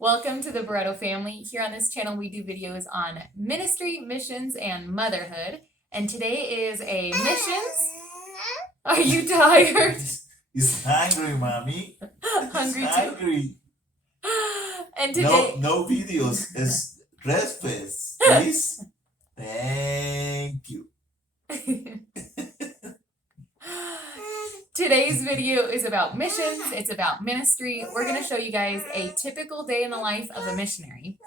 Welcome to the Barreto family. Here on this channel, we do videos on ministry, missions, and motherhood. And today is a missions. Are you tired? He's hungry, mommy. Hungry He's too. hungry. And today, No videos. It's breakfast, please. Thank you. Today's video is about missions. It's about ministry. We're going to show you guys a typical day in the life of a missionary.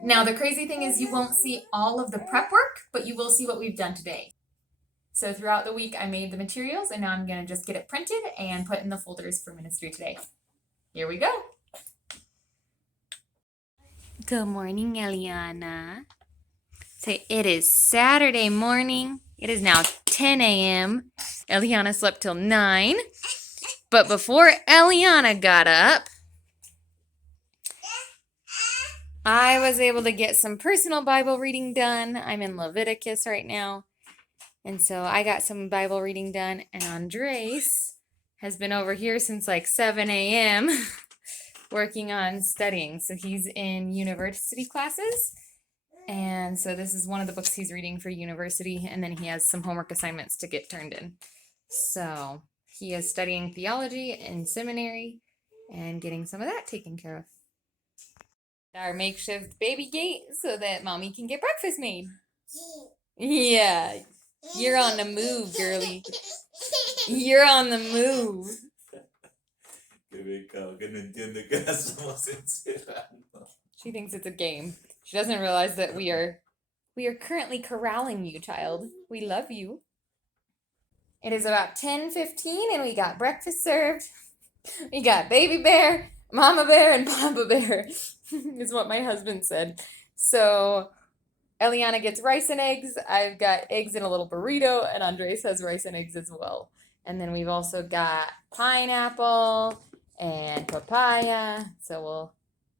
Now, the crazy thing is you won't see all of the prep work, but you will see what we've done today. So throughout the week, I made the materials, and now I'm going to just get it printed and put in the folders for ministry today. Here we go. Good morning, Eliana. So it is Saturday morning. It is now 10 a.m. Eliana slept till 9. But before Eliana got up, I was able to get some personal Bible reading done. I'm in Leviticus right now. And so I got some Bible reading done. And Andres has been over here since like 7 a.m. working on studying. So he's in university classes. And so this is one of the books he's reading for university, and then he has some homework assignments to get turned in. So he is studying theology in seminary and getting some of that taken care of. Our makeshift baby gate so that mommy can get breakfast made. Yeah, you're on the move, girly. You're on the move. She thinks it's a game. She doesn't realize that we are currently corralling you, child. We love you. It is about 10:15 and we got breakfast served. We got baby bear, mama bear, and papa bear, is what my husband said. So Eliana gets rice and eggs. I've got eggs in a little burrito, and Andres has rice and eggs as well. And then we've also got pineapple and papaya. So we'll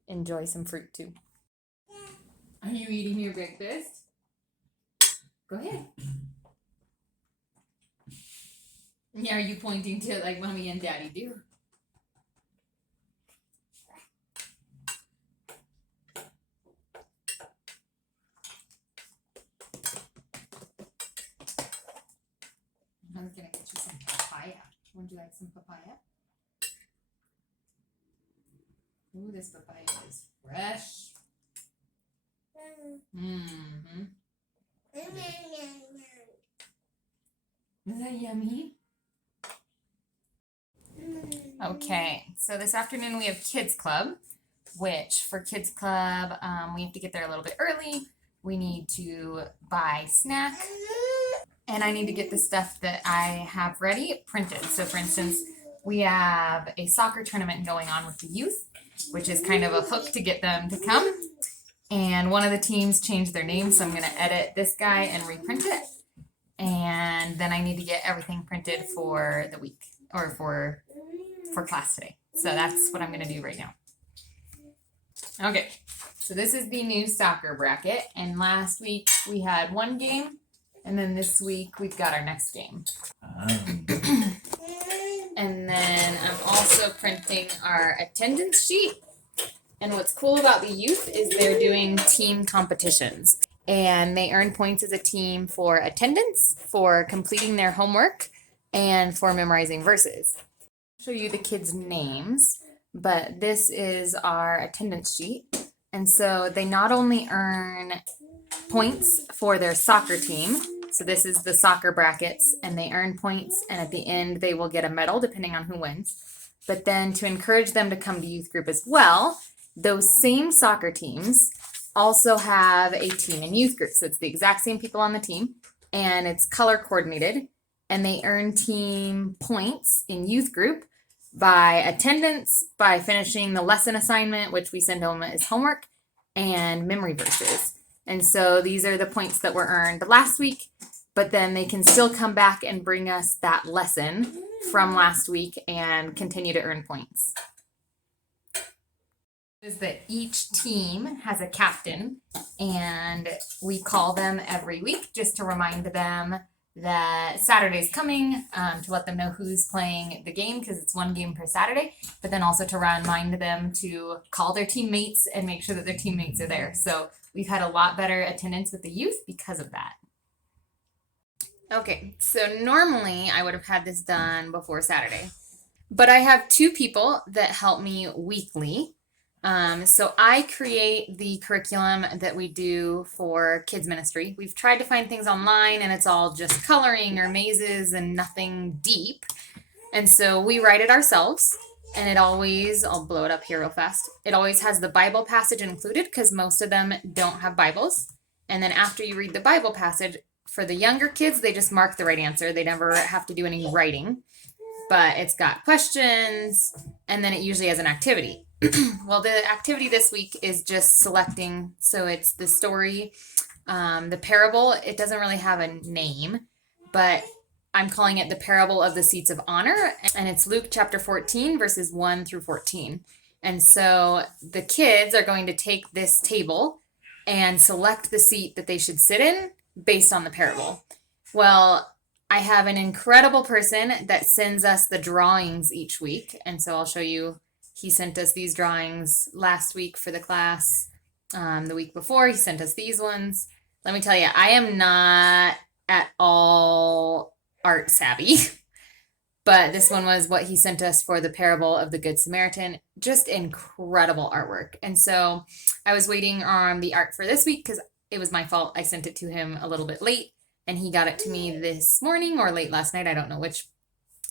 enjoy some fruit too. Are you eating your breakfast? Go ahead. Yeah, are you pointing to it like mommy and daddy do? I was gonna get you some papaya. Would you like some papaya? Ooh, this papaya is fresh. Mm-hmm. Is that yummy? Okay, so this afternoon we have Kids Club, which for Kids Club, we have to get there a little bit early. We need to buy snack, and I need to get the stuff that I have ready printed. So for instance, we have a soccer tournament going on with the youth, which is kind of a hook to get them to come. And one of the teams changed their name, so I'm going to edit this guy and reprint it. And then I need to get everything printed for the week, or for class today. So that's what I'm going to do right now. Okay, so this is the new soccer bracket. And last week we had one game, and then this week we've got our next game. And then I'm also printing our attendance sheet. And what's cool about the youth is they're doing team competitions. And they earn points as a team for attendance, for completing their homework, and for memorizing verses. I'll show you the kids' names, but this is our attendance sheet. And so they not only earn points for their soccer team, so this is the soccer brackets, and they earn points, and at the end they will get a medal depending on who wins. But then to encourage them to come to youth group as well, those same soccer teams also have a team in youth group. So it's the exact same people on the team, and it's color coordinated, and they earn team points in youth group by attendance, by finishing the lesson assignment, which we send home as homework, and memory verses. And so these are the points that were earned last week, but then they can still come back and bring us that lesson from last week and continue to earn points. Is that each team has a captain, and we call them every week just to remind them that Saturday's coming, to let them know who's playing the game because it's one game per Saturday, but then also to remind them to call their teammates and make sure that their teammates are there. So we've had a lot better attendance with the youth because of that. Okay, so normally I would have had this done before Saturday, but I have two people that help me weekly. So I create the curriculum that we do for kids ministry. We've tried to find things online and it's all just coloring or mazes and nothing deep. And so we write it ourselves. And it always, I'll blow it up here real fast. It always has the Bible passage included because most of them don't have Bibles. And then after you read the Bible passage, for the younger kids, they just mark the right answer. They never have to do any writing. But it's got questions, and then it usually has an activity. Well, the activity this week is just selecting. So it's the story, the parable. It doesn't really have a name, but I'm calling it the parable of the seats of honor. And it's Luke chapter 14, verses 1 through 14. And so the kids are going to take this table and select the seat that they should sit in based on the parable. Well, I have an incredible person that sends us the drawings each week. And so I'll show you, he sent us these drawings last week for the class. The week before, he sent us these ones. Let me tell you, I am not at all art savvy, but this one was what he sent us for the parable of the Good Samaritan. Just incredible artwork. And so I was waiting on the art for this week because it was my fault. I sent it to him a little bit late. And he got it to me this morning or late last night. I don't know which.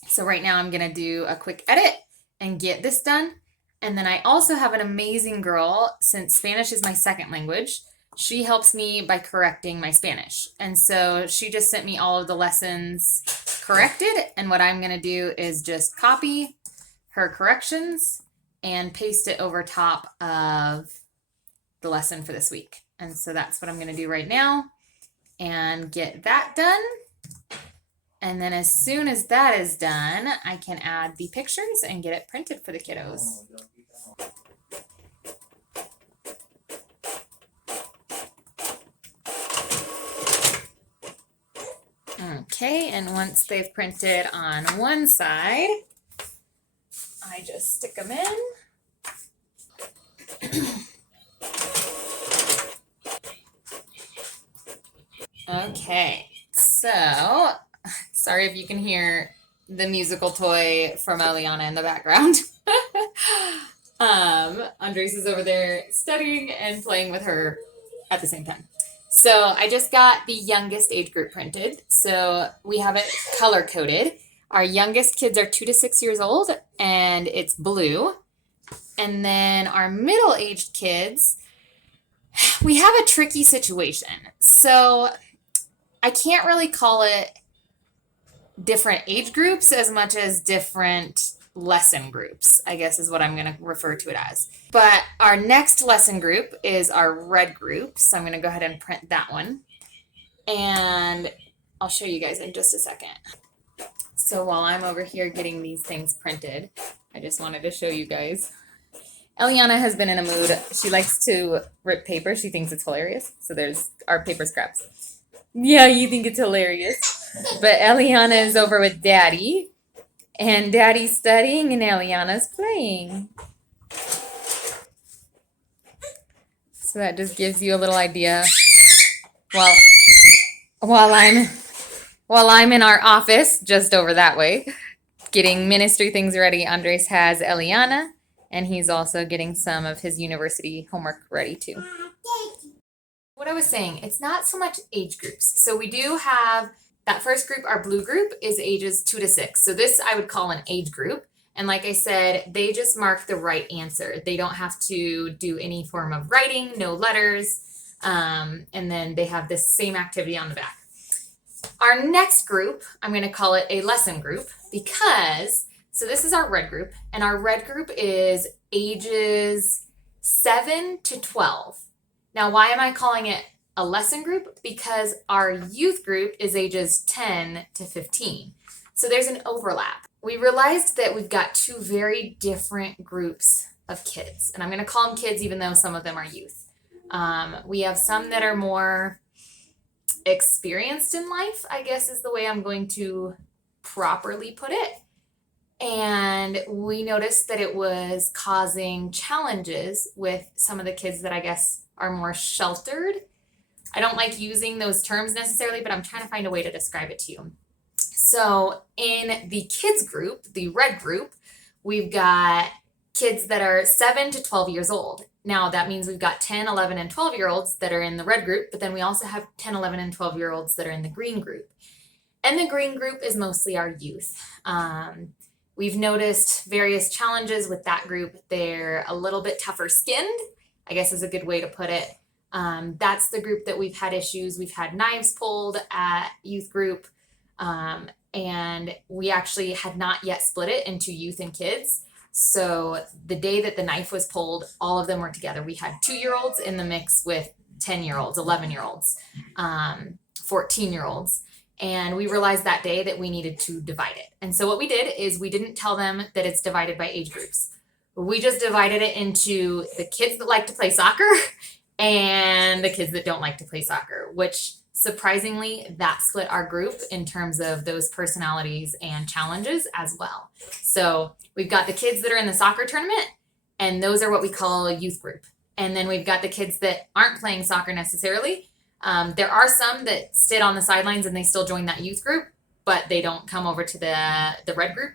So right now I'm going to do a quick edit and get this done. And then I also have an amazing girl, since Spanish is my second language. She helps me by correcting my Spanish. And so she just sent me all of the lessons corrected. And what I'm going to do is just copy her corrections and paste it over top of the lesson for this week. And so that's what I'm going to do right now. And get that done. And then as soon as that is done, I can add the pictures and get it printed for the kiddos. Okay, and once they've printed on one side, I just stick them in. Okay, so sorry if you can hear the musical toy from Eliana in the background. Andres is over there studying and playing with her at the same time. So I just got the youngest age group printed. So we have it color coded. Our youngest kids are 2 to 6 years old, and it's blue. And then our middle-aged kids, we have a tricky situation. So I can't really call it different age groups as much as different lesson groups, I guess is what I'm going to refer to it as. But our next lesson group is our red group. So I'm going to go ahead and print that one. And I'll show you guys in just a second. So while I'm over here getting these things printed, I just wanted to show you guys. Eliana has been in a mood. She likes to rip paper. She thinks it's hilarious. So there's our paper scraps. Yeah, you think it's hilarious. But Eliana is over with Daddy. And Daddy's studying and Eliana's playing. So that just gives you a little idea. While I'm in our office, just over that way, getting ministry things ready, Andres has Eliana. And he's also getting some of his university homework ready too. What I was saying, it's not so much age groups. So we do have that first group, our blue group, is ages 2 to 6. So this I would call an age group. And like I said, they just mark the right answer. They don't have to do any form of writing, no letters. And then they have this same activity on the back. Our next group, I'm going to call it a lesson group because, so this is our red group. And our red group is ages 7 to 12. Now, why am I calling it a lesson group? Because our youth group is ages 10 to 15. So there's an overlap. We realized that we've got two very different groups of kids. And I'm going to call them kids even though some of them are youth. We have some that are more experienced in life, I guess is the way I'm going to properly put it. And we noticed that it was causing challenges with some of the kids that I guess are more sheltered. I don't like using those terms necessarily, but I'm trying to find a way to describe it to you. So in the kids group, the red group, we've got kids that are 7 to 12 years old. Now that means we've got 10, 11, and 12-year-olds that are in the red group, but then we also have 10, 11, and 12-year-olds that are in the green group. And the green group is mostly our youth. We've noticed various challenges with that group. They're a little bit tougher skinned, I guess is a good way to put it. That's the group that we've had issues. We've had knives pulled at youth group. And we actually had not yet split it into youth and kids. So the day that the knife was pulled, all of them were together. We had 2-year-olds in the mix with 10-year-olds, 11-year-olds, 14-year-olds. And we realized that day that we needed to divide it. And so what we did is we didn't tell them that it's divided by age groups. We just divided it into the kids that like to play soccer and the kids that don't like to play soccer, which surprisingly, that split our group in terms of those personalities and challenges as well. So we've got the kids that are in the soccer tournament, and those are what we call a youth group. And then we've got the kids that aren't playing soccer necessarily. There are some that sit on the sidelines and they still join that youth group, but they don't come over to the red group.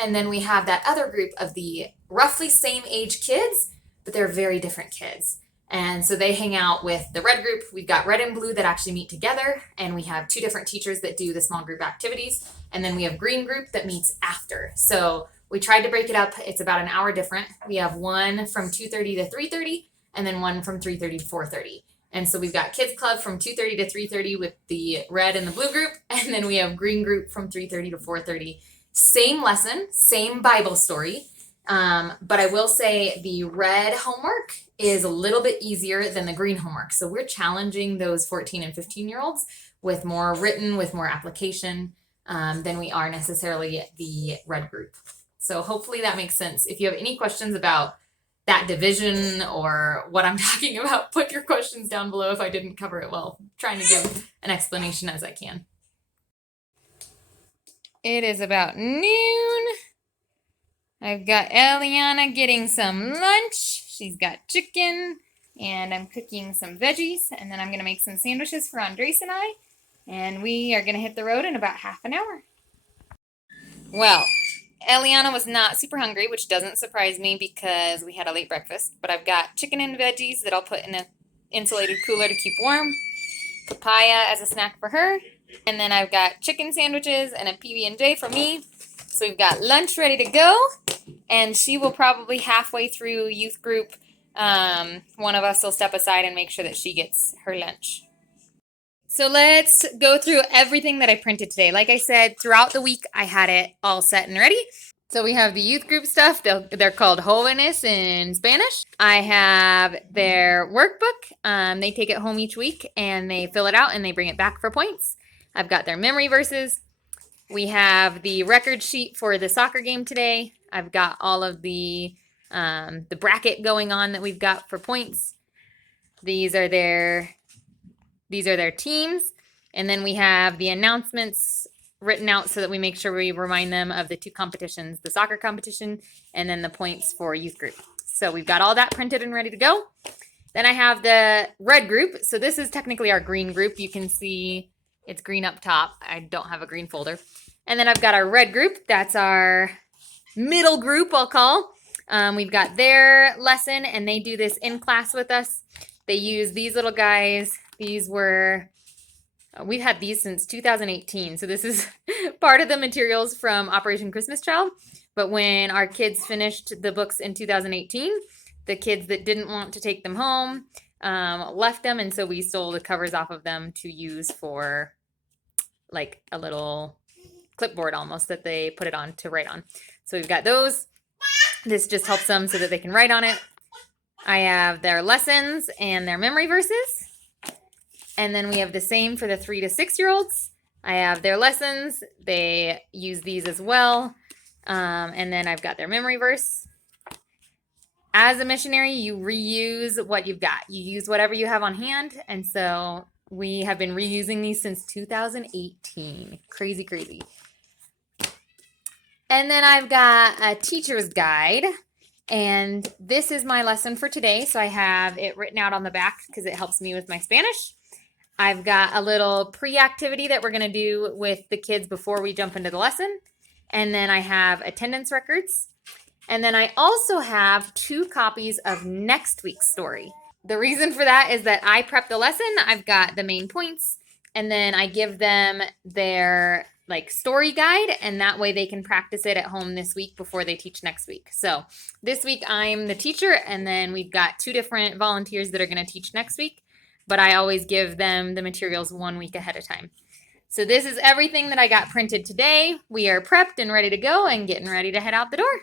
And then we have that other group of the roughly same age kids, but they're very different kids. And so they hang out with the red group. We've got red and blue that actually meet together, and we have 2 different teachers that do the small group activities. And then we have green group that meets after. So we tried to break it up. It's about an hour different. We have one from 2:30 to 3:30, and then one from 3:30 to 4:30. And so we've got kids club from 2:30 to 3:30 with the red and the blue group, and then we have green group from 3:30 to 4:30. Same lesson, same Bible story. But I will say the red homework is a little bit easier than the green homework. So we're challenging those 14 and 15-year-olds with more written, with more application than we are necessarily the red group. So hopefully that makes sense. If you have any questions about that division or what I'm talking about, put your questions down below if I didn't cover it well. I'm trying to give an explanation as I can. It is about noon. I've got Eliana getting some lunch. She's got chicken, and I'm cooking some veggies, and then I'm going to make some sandwiches for Andres and I, and we are going to hit the road in about half an hour. Well, Eliana was not super hungry, which doesn't surprise me because we had a late breakfast, but I've got chicken and veggies that I'll put in an insulated cooler to keep warm, papaya as a snack for her, and then I've got chicken sandwiches and a PB&J for me. So we've got lunch ready to go, and she will probably halfway through youth group, one of us will step aside and make sure that she gets her lunch. So let's go through everything that I printed today. Like I said, throughout the week, I had it all set and ready. So we have the youth group stuff. They're called Jóvenes in Spanish. I have their workbook. They take it home each week, and they fill it out, and they bring it back for points. I've got their memory verses. We have the record sheet for the soccer game today. I've got all of the bracket going on that we've got for points. These are their teams. And then we have the announcements written out so that we make sure we remind them of the 2 competitions, the soccer competition and then the points for youth group. So we've got all that printed and ready to go. Then I have the red group. So this is technically our green group. You can see it's green up top. I don't have a green folder. And then I've got our red group. That's our middle group, I'll call. We've got their lesson, and they do this in class with us. They use these little guys. We've had these since 2018. So this is part of the materials from Operation Christmas Child. But when our kids finished the books in 2018, the kids that didn't want to take them home left them. And so we stole the covers off of them to use for like a little clipboard almost that they put it on to write on. So we've got those. This just helps them so that they can write on it. I have their lessons and their memory verses. And then we have the same for the 3 to 6-year-olds. I have their lessons. They use these as well. And then I've got their memory verse. As a missionary, you reuse what you've got. You use whatever you have on hand. And so We have been reusing these since 2018. Crazy, crazy. And then I've got a teacher's guide. And this is my lesson for today. So I have it written out on the back because it helps me with my Spanish. I've got a little pre-activity that we're going to do with the kids before we jump into the lesson. And then I have attendance records. And then I also have 2 copies of next week's story. The reason for that is that I prep the lesson. I've got the main points, and then I give them their story guide, and that way they can practice it at home this week before they teach next week. So this week I'm the teacher, and then we've got 2 different volunteers that are going to teach next week, but I always give them the materials 1 week ahead of time. So this is everything that I got printed today. We are prepped and ready to go and getting ready to head out the door.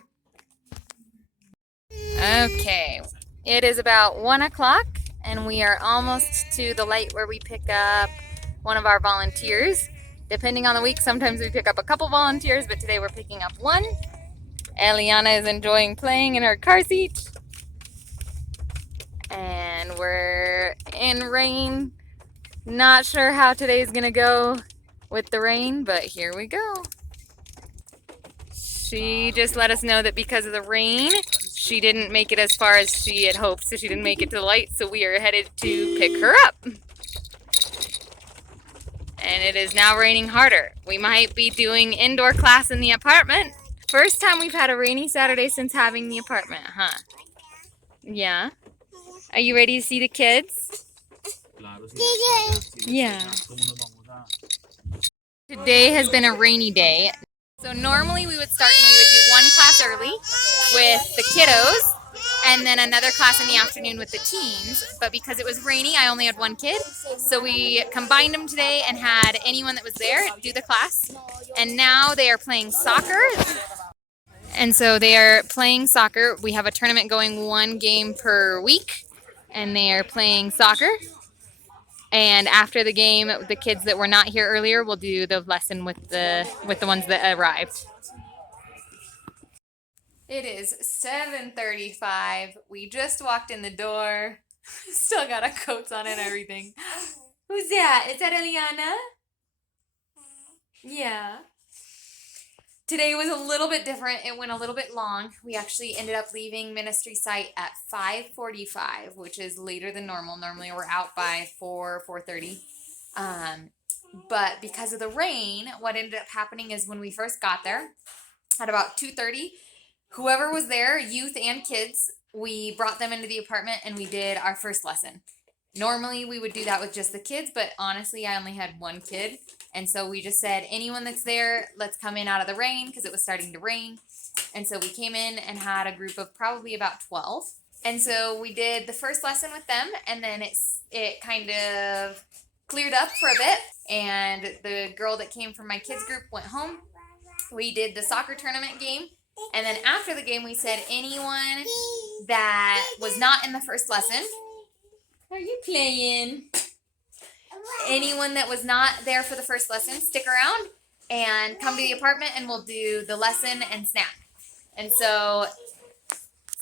Okay, it is about 1 o'clock and we are almost to the light where we pick up one of our volunteers. Depending on the week, sometimes we pick up a couple volunteers, but today we're picking up 1. Eliana is enjoying playing in her car seat. And we're in rain. Not sure how today's gonna go with the rain, but here we go. She just let us know that because of the rain, she didn't make it as far as she had hoped, so she didn't make it to the light, so we are headed to pick her up. And it is now raining harder. We might be doing indoor class in the apartment. First time we've had a rainy Saturday since having the apartment, huh? Yeah. Are you ready to see the kids? Yeah. Today has been a rainy day. So normally we would start and we would do 1 class early with the kiddos and then another class in the afternoon with the teens. But because it was rainy, I only had 1 kid. So we combined them today and had anyone that was there do the class. And now they are playing soccer. And so they are playing soccer. We have a tournament going 1 game per week. And they are playing soccer. And after the game, the kids that were not here earlier will do the lesson with the ones that arrived. It is 7:35. We just walked in the door. Still got our coats on and everything. Who's that? Is that Eliana? Yeah. Today was a little bit different. It went a little bit long. We actually ended up leaving ministry site at 5:45, which is later than normal. Normally we're out by 4:30. But because of the rain, what ended up happening is when we first got there at about 2:30, whoever was there, youth and kids, we brought them into the apartment and we did our first lesson. Normally we would do that with just the kids, but honestly, I only had 1 kid. And so we just said, anyone that's there, let's come in out of the rain because it was starting to rain. And so we came in and had a group of probably about 12. And so we did the first lesson with them, and then it kind of cleared up for a bit. And the girl that came from my kids group went home. We did the soccer tournament game. And then after the game, we said anyone that was not in the first lesson, are you playing? Anyone that was not there for the first lesson, stick around and come to the apartment and we'll do the lesson and snack. And so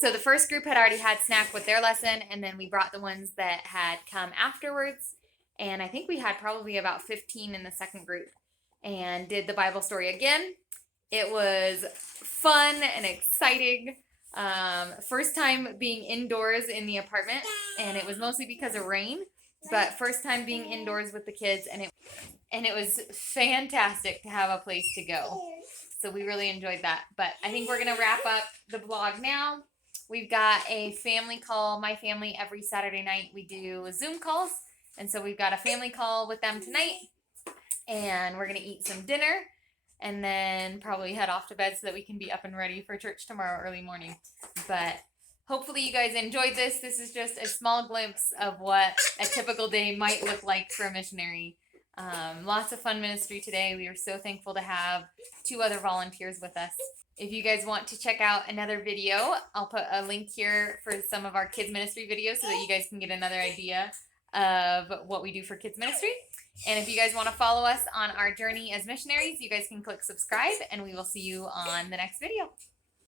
the first group had already had snack with their lesson, and then we brought the ones that had come afterwards. And I think we had probably about 15 in the second group and did the Bible story again. It was fun and exciting. First time being indoors in the apartment, and it was mostly because of rain, but first time being indoors with the kids, and it was fantastic to have a place to go. So we really enjoyed that. But I think we're gonna wrap up the vlog now. We've got a family call, my family, every Saturday night. We do Zoom calls, and so we've got a family call with them tonight, and we're gonna eat some dinner and then probably head off to bed so that we can be up and ready for church tomorrow early morning. But hopefully you guys enjoyed this. This is just a small glimpse of what a typical day might look like for a missionary. Lots of fun ministry today. We are so thankful to have 2 other volunteers with us. If you guys want to check out another video, I'll put a link here for some of our kids ministry videos so that you guys can get another idea of what we do for kids ministry. And if you guys want to follow us on our journey as missionaries, you guys can click subscribe, and we will see you on the next video.